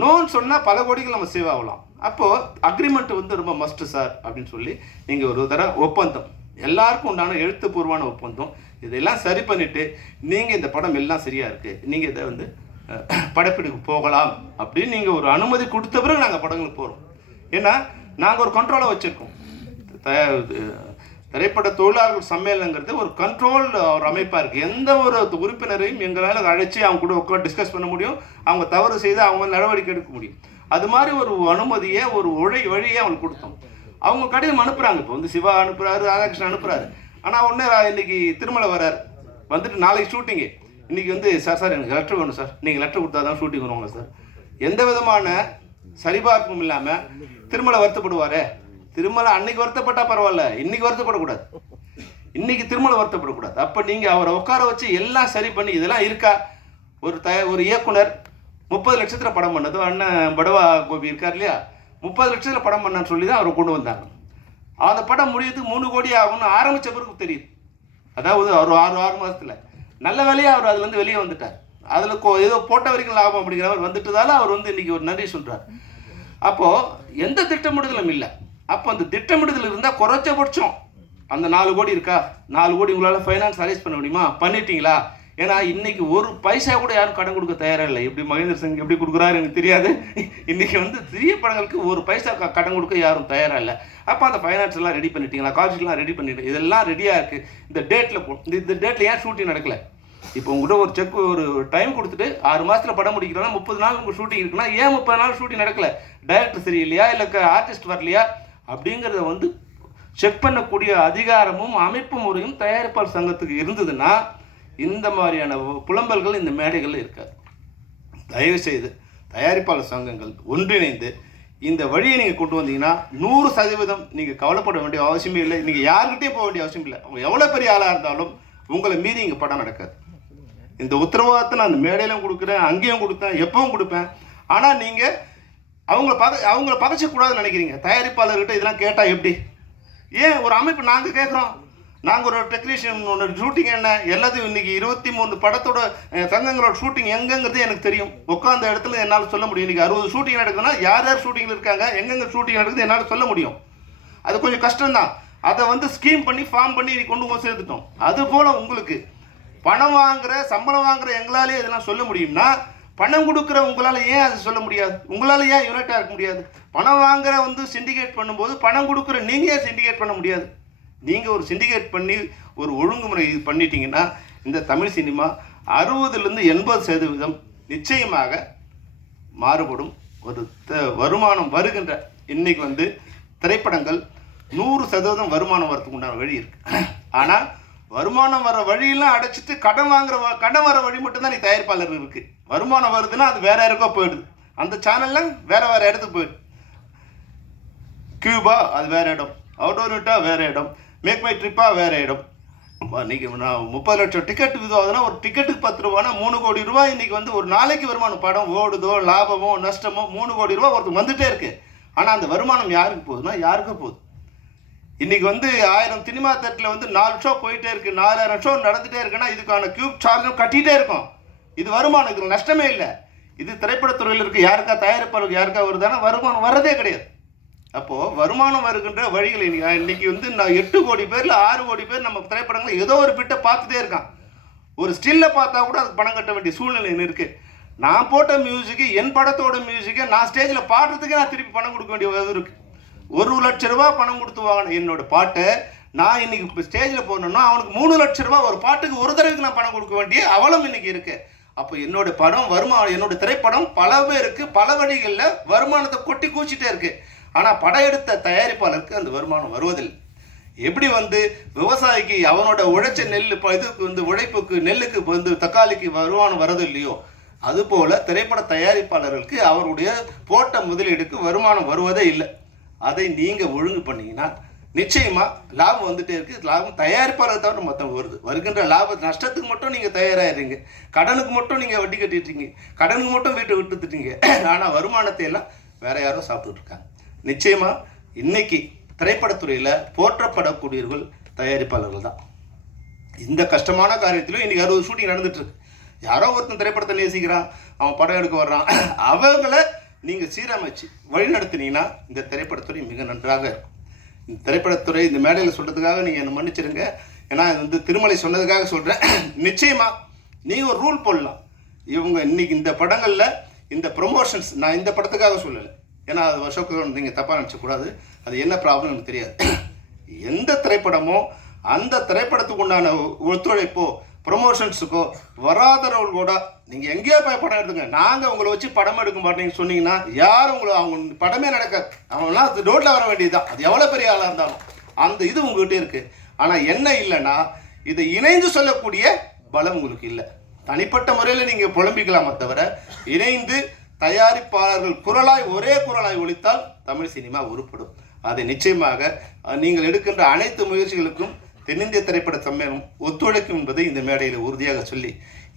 நோன்னு சொன்னால் பல கோடிகள் நம்ம சேவ் ஆகலாம். அப்போது அக்ரிமெண்ட் வந்து ரொம்ப மஸ்ட்டு சார் அப்படின்னு சொல்லி நீங்கள் ஒரு தடவை ஒப்பந்தம், எல்லாருக்கும் உண்டான எழுத்துப்பூர்வமான ஒப்பந்தம், இதெல்லாம் சரி பண்ணிவிட்டு நீங்கள் இந்த படம் எல்லாம் சரியாக இருக்குது, நீங்கள் இதை வந்து படப்பிடிப்பு போகலாம் அப்படின்னு நீங்கள் ஒரு அனுமதி கொடுத்த பிறகு நாங்கள் படங்களுக்கு போகிறோம். ஏன்னா நாங்கள் ஒரு கண்ட்ரோலை வச்சுருக்கோம். திரைப்பட தொழிலாளர்கள் சம்மேளனங்கிறது ஒரு கண்ட்ரோல் ஒரு அமைப்பாக இருக்குது. எந்த ஒரு உறுப்பினரையும் எங்களால் அழைச்சி அவங்க கூட உட்காந்து டிஸ்கஸ் பண்ண முடியும், அவங்க தவறு செய்து அவங்க நடவடிக்கை எடுக்க முடியும். அது மாதிரி ஒரு அனுமதியை ஒரு வழியை அவங்களுக்கு கொடுத்தோம். அவங்க கடிதம் அனுப்புகிறாங்க. இப்போ வந்து சிவா அனுப்புகிறாரு, ராதாகிருஷ்ணன் அனுப்புகிறாரு. ஆனால் ஒன்று இன்றைக்கி திருமலை வரார், வந்துட்டு நாளைக்கு ஷூட்டிங்கு, இன்றைக்கி வந்து சார் எனக்கு லெட்டர் வேணும் சார், நீங்கள் லெட்டர் கொடுத்தா தான் ஷூட்டிங் வருவாங்க சார். எந்த விதமான சரிபார்ப்பும் இல்லாமல் திருமலை வருத்தப்படுவார். திருமலை அன்னைக்கு வருத்தப்பட்டால் பரவாயில்ல, இன்றைக்கி வருத்தப்படக்கூடாது. இன்றைக்கி திருமலை வருத்தப்படக்கூடாது. அப்போ நீங்கள் அவரை உட்கார வச்சு எல்லாம் சரி பண்ணி இதெல்லாம் இருக்கா. ஒரு இயக்குனர் 30 லட்சத்தில் படம் பண்ணது, அண்ணன் படவா கோபி இருக்கார் இல்லையா, 30 லட்சத்தில் படம் பண்ணான்னு சொல்லி தான் அவரை கொண்டு வந்தாங்க. அந்த படம் முடியறதுக்கு 3 கோடி ஆகும்னு ஆரம்பித்த பிறகு தெரியுது. அதாவது அவர் 6 மாதத்தில் நல்ல வேலையாக அவர் அதுலேருந்து வெளியே வந்துட்டார். அதில் ஏதோ போட்ட வரைக்கும் லாபம் அப்படிங்கிறவர் வந்துட்டதால அவர் வந்து இன்றைக்கி ஒரு நன்றி சொல்கிறார். அப்போது எந்த திட்டமிடுதலும் இல்லை. அப்போ அந்த திட்டமிடுதல் இருந்தால் குறைச்சபட்சம் அந்த 4 கோடி இருக்கா, 4 கோடி உங்களால் ஃபைனான்ஸ் அரேஞ்ச் பண்ண முடியுமா, பண்ணிட்டீங்களா? ஏன்னா இன்றைக்கி ஒரு பைசா கூட யாரும் கடன் கொடுக்க தயாராக இல்லை. எப்படி மகேந்திர சிங் எப்படி கொடுக்குறாரு எனக்கு தெரியாது. இன்றைக்கி வந்து சிறிய படங்களுக்கு ஒரு பைசா கடன் கொடுக்க யாரும் தயாராக இல்லை. அப்போ அந்த ஃபைனான்ஸ் எல்லாம் ரெடி பண்ணிட்டீங்களா, காலேஜ்லாம் ரெடி பண்ணிட்டு இதெல்லாம் ரெடியாக இருக்குது, இந்த டேட்டில் இந்த டேட்டில் ஏன் ஷூட்டிங் நடக்கலை? இப்போ உங்கள்கிட்ட ஒரு செக் ஒரு டைம் கொடுத்துட்டு 6 மாதத்தில் படம் முடிக்கிறோன்னா 30 நாள் உங்கள் ஷூட்டிங் இருக்குன்னா ஏன் 30 நாள் ஷூட்டிங் நடக்கலை? டைரக்டர் சரியில்லையா, இல்லை ஆர்டிஸ்ட் வரலையா அப்படிங்கிறத வந்து செக் பண்ணக்கூடிய அதிகாரமும் அமைப்பு முறையும் தயாரிப்பாளர் சங்கத்துக்கு இருந்ததுன்னா இந்த மாதிரியான புலம்பல்கள் இந்த மேடைகளில் இருக்காது. தயவுசெய்து தயாரிப்பாளர் சங்கங்கள் ஒன்றிணைந்து இந்த வழியை நீங்கள் கொண்டு வந்தீங்கன்னா 100% நீங்கள் கவலைப்பட வேண்டிய அவசியமே இல்லை. நீங்கள் யாருக்கிட்டே போக வேண்டிய அவசியம் இல்லை. அவங்க எவ்வளோ பெரிய ஆளாக இருந்தாலும் உங்களை மீறி இங்கே படம் நடக்காது. இந்த உத்தரவாதத்தை நான் அந்த மேடையிலும் கொடுக்குறேன், அங்கேயும் கொடுத்தேன், எப்பவும் கொடுப்பேன். ஆனால் நீங்கள் அவங்கள பகைச்சக்கூடாதுன்னு நினைக்கிறீங்க. தயாரிப்பாளர்கிட்ட இதெல்லாம் கேட்டால் எப்படி? ஏன் ஒரு அமைப்பு நாங்கள் கேட்குறோம். நாங்கள் ஒரு டெக்னீஷியன் ஒன்று ஷூட்டிங் என்ன எல்லாத்தையும் இன்றைக்கி 23 படத்தோட சங்கங்களோட ஷூட்டிங் எங்கெங்கிறது எனக்கு தெரியும். உட்காந்த இடத்துல என்னால் சொல்ல முடியும். இன்றைக்கி 60 ஷூட்டிங் நடக்குதுன்னா யார் ஷூட்டிங்கில் இருக்காங்க, எங்கெங்கே ஷூட்டிங் நடக்குது என்னால் சொல்ல முடியும். அது கொஞ்சம் கஷ்டம்தான். அதை வந்து ஸ்கீம் பண்ணி ஃபார்ம் பண்ணி கொண்டு போய் சேர்த்துட்டோம். அதுபோல் உங்களுக்கு பணம் வாங்குகிற சம்பளம் வாங்குகிற எங்களாலே இதெல்லாம் சொல்ல முடியும்னா பணம் கொடுக்குற உங்களால் ஏன் அதை சொல்ல முடியாது? உங்களால் ஏன் யுனைட்டாக இருக்க முடியாது? பணம் வாங்குகிற வந்து சிண்டிகேட் பண்ணும்போது பணம் கொடுக்குற நீங்கள் ஏன் சிண்டிகேட் பண்ண முடியாது? நீங்கள் ஒரு சிண்டிகேட் பண்ணி ஒரு ஒழுங்குமுறை இது பண்ணிட்டீங்கன்னா இந்த தமிழ் சினிமா 60-80% நிச்சயமாக மாறுபடும். ஒரு வருமானம் வருகின்ற இன்றைக்கி வந்து திரைப்படங்கள் 100% வருமானம் வரத்துக்கு உண்டான வழி இருக்குது. ஆனால் வருமானம் வர வழியெல்லாம் அடைச்சிட்டு கடன் வர வழி மட்டும்தான் நீ தயாரிப்பாளர் இருக்குது. வருமானம் வருதுன்னா அது வேற யாருக்கோ போயிடுது. அந்த சேனல்லாம் வேற இடத்துக்கு போயிடுது. கியூபா அது வேற இடம், அவுட்டோர் விட்டா வேற இடம், மேக் மை ட்ரிப்பா வேற இடம். இன்னைக்கு நான் 30 லட்சம் டிக்கெட் இதுவாகுதுன்னா ஒரு டிக்கெட்டுக்கு 10 ரூபானா 3 கோடி ரூபாய் இன்னைக்கு வந்து ஒரு நாளைக்கு வருமானம். படம் ஓடுதோ லாபமோ நஷ்டமோ 3 கோடி ரூபாய் ஒருத்தர் வந்துட்டே இருக்கு. ஆனால் அந்த வருமானம் யாருக்கு போகுதுன்னா யாருக்கும் போகுது. இன்னைக்கு வந்து 1000 சினிமா தேட்டரில் வந்து 4 ஷோ போயிட்டே இருக்கு, 4000 ஷோ நடந்துகிட்டே இருக்குன்னா இதுக்கான கியூப் சார்ஜும் கட்டிகிட்டே இருக்கும். இது வருமானம், இதுக்கு நஷ்டமே இல்லை. இது திரைப்படத்துறையில் இருக்கு. யாருக்கா தயாரிப்பாளருக்கு யாருக்கா வருதுன்னா வருமானம் வர்றதே கிடையாது. அப்போது வருமானம் வருகின்ற வழிகள் இன்னைக்கு வந்து நான் 8 கோடி பேரில் 6 கோடி பேர் நம்ம திரைப்படங்களை ஏதோ ஒரு பிட்டை பார்த்துட்டே இருக்கான். ஒரு ஸ்டில்லை பார்த்தா கூட அதுக்கு பணம் கட்ட வேண்டிய சூழ்நிலை இருக்குது. நான் போட்ட மியூசிக்கு, என் படத்தோட மியூசிக்கை நான் ஸ்டேஜில் பாடுறதுக்கே நான் திருப்பி பணம் கொடுக்க வேண்டிய இது இருக்குது. 1 லட்ச ரூபா பணம் கொடுத்து வாங்கின என்னோட பாட்டை நான் இன்னைக்கு இப்போ ஸ்டேஜில் போடணுன்னா அவனுக்கு 3 லட்ச ரூபா ஒரு பாட்டுக்கு ஒரு தடவைக்கு நான் பணம் கொடுக்க வேண்டிய அவலம் இன்னைக்கு இருக்குது. அப்போ என்னோட படம் வருமானம், என்னோட திரைப்படம் பல பேருக்கு பல வழிகளில் வருமானத்தை கொட்டி கூச்சிட்டே இருக்குது. ஆனால் படம் எடுத்த தயாரிப்பாளருக்கு அந்த வருமானம் வருவதில்லை. எப்படி வந்து விவசாயிக்கு அவனோட உழைச்ச நெல் இதுக்கு வந்து உழைப்புக்கு நெல்லுக்கு வந்து தக்காளிக்கு வருமானம் வரது இல்லையோ, அதுபோல் திரைப்பட தயாரிப்பாளர்களுக்கு அவருடைய போட்ட முதலீடுக்கு வருமானம் வருவதே இல்லை. அதை நீங்கள் ஒழுங்கு பண்ணிங்கன்னா நிச்சயமாக லாபம் வந்துட்டே இருக்குது. லாபம் தயாரிப்பாளர் தவிர மொத்தம் வருது. வருகின்ற நஷ்டத்துக்கு மட்டும் நீங்கள் தயாராகிறீங்க, கடனுக்கு மட்டும் நீங்கள் வட்டி கட்டிட்டீங்க, கடனுக்கு மட்டும் வீட்டை விட்டுட்டுட்டீங்க. ஆனால் வருமானத்தை எல்லாம் வேற யாரோ சாப்பிட்டுட்டு இருக்காங்க. நிச்சயமாக இன்னைக்கு திரைப்படத்துறையில் போற்றப்படக்கூடியவர்கள் தயாரிப்பாளர்கள் தான். இந்த கஷ்டமான காரியத்திலும் இன்னைக்கு 60 ஷூட்டிங் நடந்துட்டு இருக்கு. யாரோ ஒருத்தன் திரைப்படத்தை நேசிக்கிறான், அவன் படம் எடுக்க வர்றான், அவங்களை நீங்கள் சீரமைச்சு வழிநடத்தினீங்கன்னா இந்த திரைப்படத்துறை மிக நன்றாக இருக்கும். இந்த திரைப்படத்துறை இந்த மேடையில் சொல்கிறதுக்காக நீங்கள் என்னை மன்னிச்சிடுங்க. ஏன்னா இது வந்து திருமலை சொன்னதுக்காக சொல்கிறேன். நிச்சயமாக நீங்கள் ஒரு ரூல் போடலாம். இவங்க இன்னைக்கு இந்த படங்களில் இந்த ப்ரொமோஷன்ஸ், நான் இந்த படத்துக்காக சொல்லலை, ஏன்னா அது அசோக் நீங்கள் தப்பாக நினச்சக்கூடாது. அது என்ன ப்ராப்ளம் எனக்கு தெரியாது. எந்த திரைப்படமோ அந்த திரைப்படத்துக்கு உண்டான ஒத்துழைப்போ ப்ரொமோஷன்ஸுக்கோ வராதவர்கள் கூட நீங்கள் எங்கேயோ போய் படம் எடுத்துங்க, நாங்கள் உங்களை வச்சு படம் எடுக்க மாட்டேங்கன்னு சொன்னீங்கன்னா யாரும் உங்களை அவங்க படமே நடக்காது. அவங்களாம் அது ரோட்டில் வர வேண்டியது தான். அது எவ்வளோ பெரிய ஆளாக இருந்தாலும் அந்த இது உங்கள்கிட்ட இருக்குது. ஆனால் என்ன இல்லைன்னா இதை இணைந்து சொல்லக்கூடிய பலம் உங்களுக்கு இல்லை. தனிப்பட்ட முறையில் நீங்கள் புலம்பிக்கலாமே தவிர இணைந்து தயாரிப்பாளர்கள் குரலாய் ஒரே குரலாய் ஒலித்தால் தமிழ் சினிமா உருப்படும். அதை நிச்சயமாக நீங்கள் எடுக்கின்ற அனைத்து முயற்சிகளுக்கும் தென்னிந்திய திரைப்பட சம்மேளனம் ஒத்துழைக்கும் என்பதை இந்த மேடையில் உறுதியாக சொல்லி,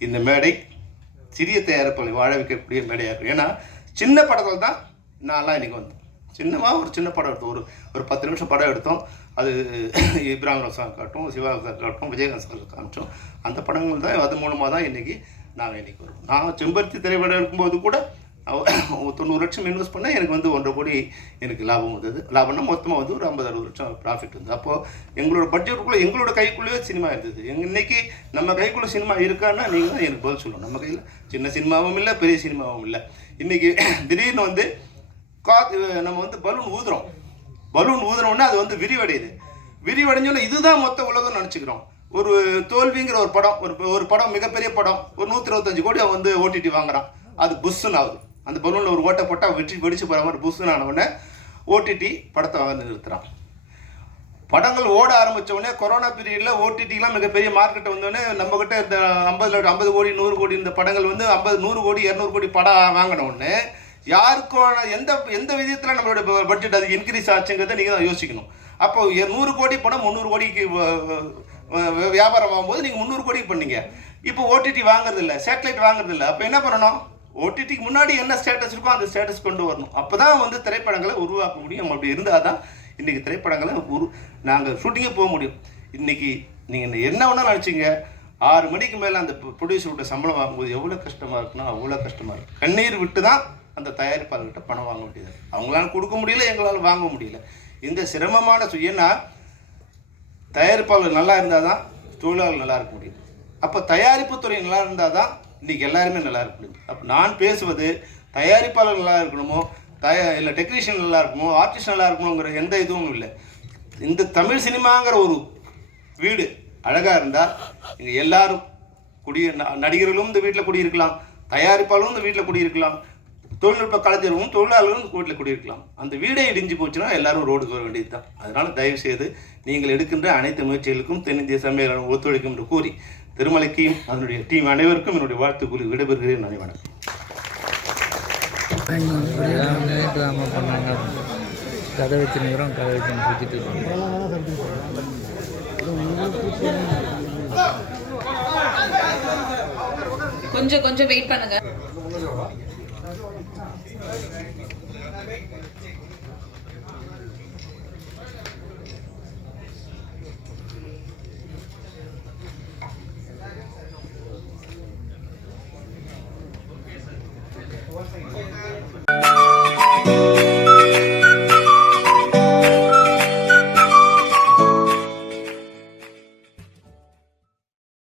இந்த மேடை சிறிய தயாரிப்பாளர்களை வாழ வைக்கக்கூடிய மேடையாக இருக்கும். ஏன்னா சின்ன படத்தில் தான் நான்லாம் இன்றைக்கி வந்தோம். ஒரு சின்ன படம் எடுத்தோம், ஒரு 10 நிமிஷம் படம் எடுத்தோம். அது இப்ராஹிம் ரசான் காட்டும், சிவாசார் காட்டும், விஜயகாந்த் சார் காமிச்சோம். அந்த படங்கள் தான் அது மூலமாக தான் இன்றைக்கி நாங்கள் இன்றைக்கி வரோம். நான் செம்பருத்தி திரைப்படம் எடுக்கும்போது கூட 90 லட்சம் இன்வெஸ்ட் பண்ணால் எனக்கு வந்து 1.5 கோடி எனக்கு லாபம் வந்தது. லாபம்னா மொத்தமாக வந்து ஒரு 50-60 லட்சம் ப்ராஃபிட் வந்து. அப்போது எங்களோட பட்ஜெட்டுக்குள்ளே எங்களோட கைக்குள்ளேயே சினிமா இருந்தது. இன்னைக்கு நம்ம கைக்குள்ளே சினிமா இருக்கான்னா நீங்கள் தான் எனக்கு பதில் சொல்லணும். நம்ம கையில் சின்ன சினிமாவும் இல்லை, பெரிய சினிமாவும் இல்லை. இன்றைக்கி திடீர்னு வந்து நம்ம வந்து பலூன் ஊதுறோம்னா அது வந்து விரிவடைஞ்சோன்னா இதுதான் மொத்த உலகம் நினச்சிக்கிறோம். ஒரு தோல்விங்கிற ஒரு படம், ஒரு படம் மிகப்பெரிய படம், ஒரு 125 கோடி அவன் வந்து ஓடிடி வாங்குறான். அது புஷ்ஷுன்னு ஆகுது. அந்த பலூனில் ஒரு ஓட்டை போட்டால் வெடிச்சு போகிற மாதிரி புஷ்ஷுன்னு ஆனவுடனே ஓடிடி படத்தை வந்து நிறுத்துகிறான். படங்கள் ஓட ஆரம்பித்த உடனே கொரோனா பீரியடில் ஓடிடிலாம் மிகப்பெரிய மார்க்கெட்டை வந்தோடனே நம்மக்கிட்ட இந்த 50 கோடி 100 கோடி இந்த படங்கள் வந்து 100 கோடி 200 கோடி படம் வாங்கின உடனே யாருக்கோட எந்த விதத்தில் நம்மளோட பட்ஜெட் அது இன்க்ரீஸ் ஆச்சுங்கிறத நீங்கள் தான் யோசிக்கணும். அப்போ 100 கோடி படம் 300 கோடிக்கு வியாபாரம் ஆகும்போது நீங்கள் 300 கோடிக்கு பண்ணீங்க. இப்போ ஓடிடி வாங்குறதில்ல, சேட்டலைட் வாங்குறதில்ல. அப்போ என்ன பண்ணணும்? ஓடிடிக்கு முன்னாடி என்ன ஸ்டேட்டஸ் இருக்கோ அந்த ஸ்டேட்டஸ் கொண்டு வரணும். அப்போ தான் வந்து திரைப்படங்களை உருவாக்க முடியும். அப்படி இருந்தால் தான் இன்றைக்கி திரைப்படங்களை நாங்கள் ஷூட்டிங்கே போக முடியும். இன்றைக்கி நீங்கள் என்ன வேணாலும் நினச்சிங்க, 6 மணிக்கு மேலே அந்த ப்ரொடியூசர்கிட்ட சம்பளம் வாங்கும்போது எவ்வளோ கஷ்டமாக இருக்குன்னா அவ்வளோ கஷ்டமாக இருக்குது. கண்ணீர் விட்டு தான் அந்த தயாரிப்பாளர்கிட்ட பணம் வாங்க வேண்டியது. அவங்களால கொடுக்க முடியல, எங்களால் வாங்க முடியல. இந்த சிரமமான ஏன்னா தயாரிப்பாளர் நல்லா இருந்தால் தான் தொழிலாளர்கள் நல்லா இருக்க முடியும். அப்போ தயாரிப்பு துறை நல்லா இருந்தால் தான் இன்றைக்கி எல்லாருமே நல்லா இருக்க முடியும். அப்போ நான் பேசுவது தயாரிப்பாளர் நல்லா இருக்கணுமோ, இல்லை டெக்னீஷியன் நல்லா இருக்கணுமோ, ஆர்டிஸ்ட் நல்லா இருக்கணுங்கிற எந்த இதுவும் இல்லை. இந்த தமிழ் சினிமாங்கிற ஒரு வீடு அழகாக இருந்தால் இங்கே எல்லாரும் நடிகர்களும் இந்த வீட்டில் குடியிருக்கலாம், தயாரிப்பாளரும் இந்த வீட்டில் குடியிருக்கலாம், தொழில்நுட்ப கலைஞரும் தொழிலாளர்களும் வீட்டில் குடியிருக்கலாம். அந்த வீடே இடிஞ்சு போச்சுன்னா எல்லாரும் ரோடுக்கு வர வேண்டியது தான். அதனால் தயவுசெய்து நீங்கள் எடுக்கின்ற அனைத்து முயற்சிகளுக்கும் தென்னிந்திய சம்மேளனம் ஒத்துழைக்கும் என்று கூறி திருமலைக்கும் அதனுடைய டீம் அனைவருக்கும் என்னுடைய வாழ்த்து கூறி விடைபெறுகிறேன். நன்றி, வணக்கம். கதை வச்சுருக்கிறோம், கதை வச்சு சுற்றிட்டு கொஞ்சம் வெயிட் பண்ணுங்க.